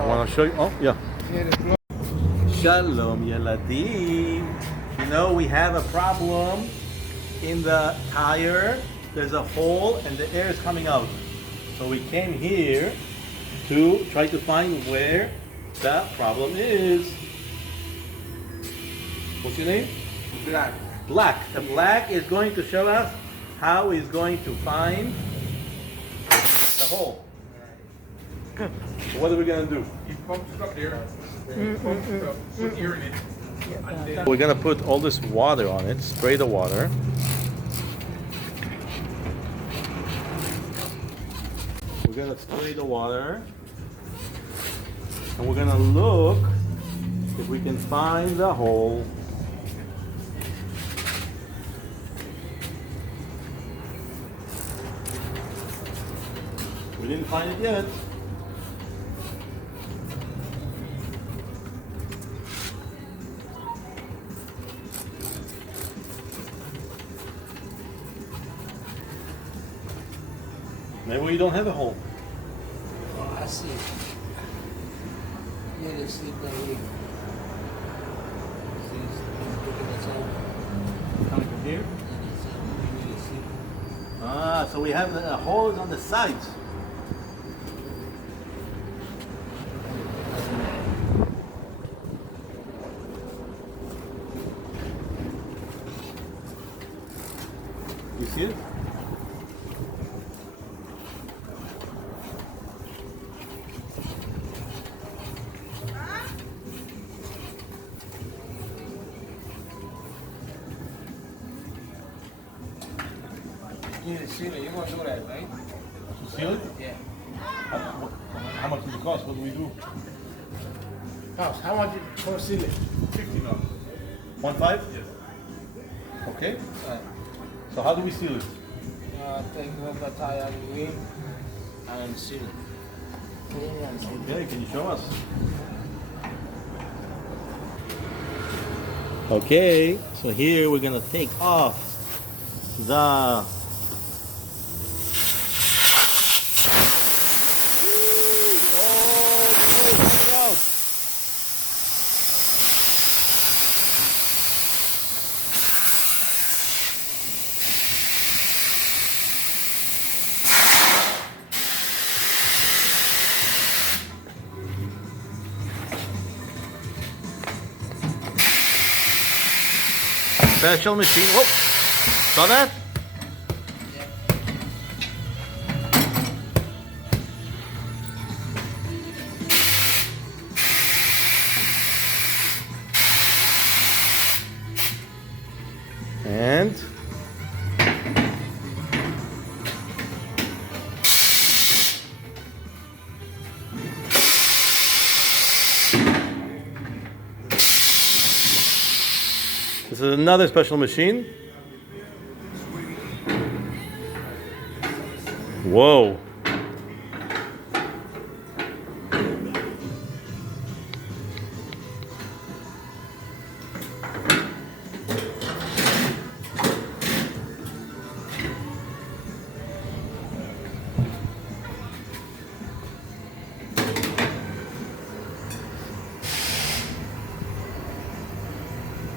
I want to show you. Oh, yeah. Shalom, Yeladim. You know, we have a problem in the tire. There's a hole and the air is coming out. So we came here to try to find where the problem is. What's your name? Black. Black. The black is going to show us how he's going to find the hole. So what are we going to do? He pumps it up there. He pumps it up, put air in it. And then We're going to put all this water on it, spray the water. We're going to spray the water. And we're going to look if we can find the hole. We didn't find it yet. Maybe we don't have a hole. Oh, I see. Yeah, they sleep that way. See, he's looking at something. Coming from here? And he's really sleeping. Ah, so we have the holes on the sides. You see it? Yeah, see it. You want to do that, right? Seal it? Yeah. How much does it cost? What do we do? House, how much for seal it? $50. 1.5? Yes. Okay. Right. So how do we seal it? Take off the tire wheel and seal it. Yeah, and seal it. Okay, can you show us? Okay, so here we're gonna take off the special machine. Oh, saw that? And this is another special machine. Whoa.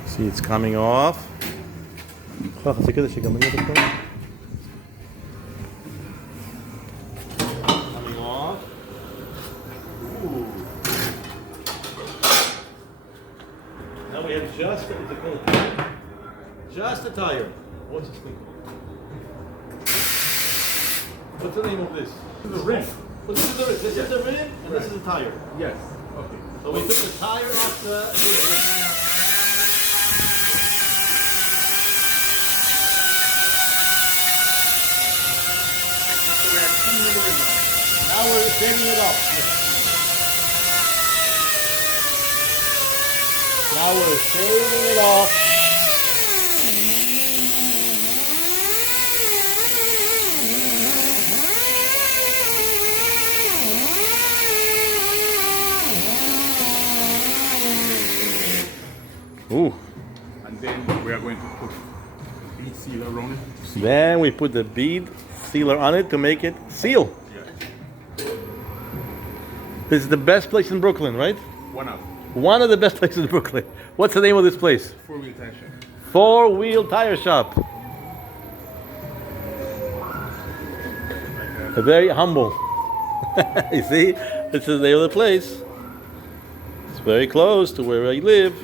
See, it's coming off. Coming off. Ooh. Now we have just a tire. What's this thing? What's the name of this? The rim. This is the rim and this is the tire. Yes. Okay. So we took the tire off the. Now we're taking it off. Now we're shaving it off. Ooh. And then we are going to put bead sealer on it. To seal. Then we put the bead sealer on it to make it seal. Yeah. This is the best place in Brooklyn, right? One of One of the best places in Brooklyn. What's the name of this place? 4-wheel tension. Four-wheel tire shop. Very humble. You see, this is the name of the place. It's very close to where I live.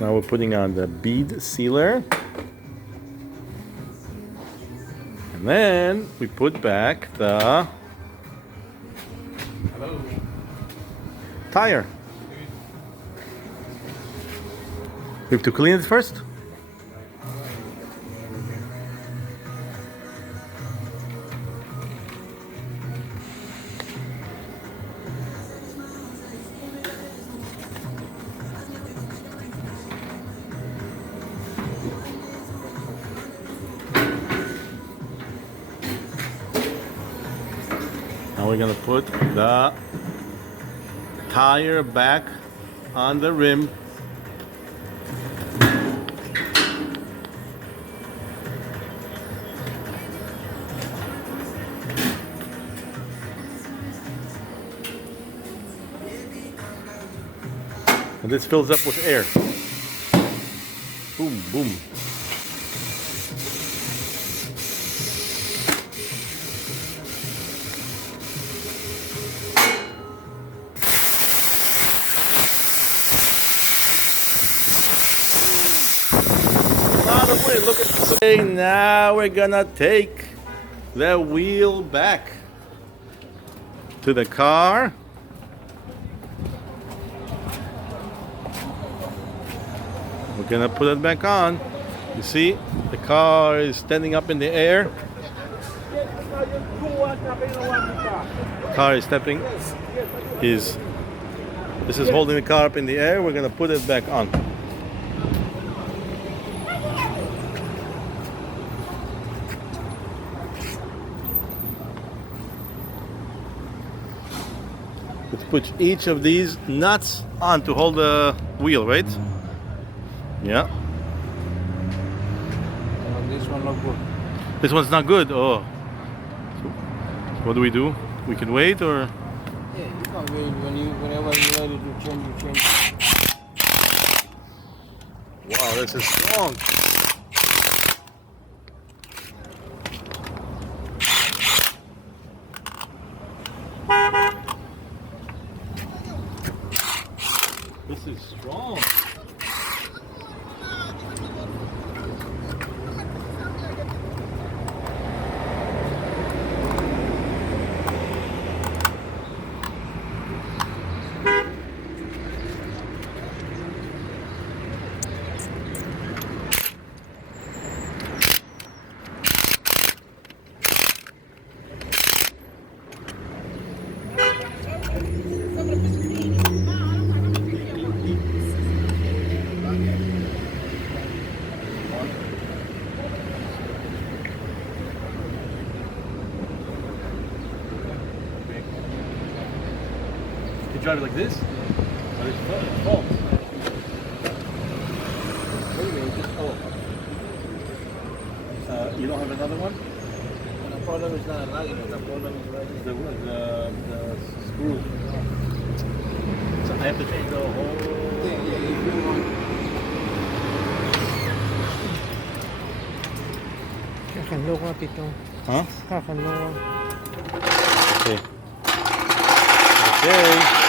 Now we're putting on the bead sealer. And then we put back the Hello. tire. We have to clean it first? Now we're gonna put the tire back on the rim. And this fills up with air. Boom, boom. Look at this. Okay, now we're gonna take the wheel back to the car. We're gonna put it back on. You see, the car is standing up in the air. The car is stepping. This is holding the car up in the air. We're gonna put it back on. Let's put each of these nuts on to hold the wheel, right? Yeah. This one not good. This one's not good. Oh. So what do? We can wait or? Yeah, you can wait whenever you're ready to change, you change. Wow, this is strong. This is strong. You drive it like this? Or it's false? You don't have another one? The problem is not lagging, the problem is right here. The screw. So I have to change the whole... Yeah, if you want. Kakanlo ka, Pito. Huh? Kakanlo ka. Okay. Okay.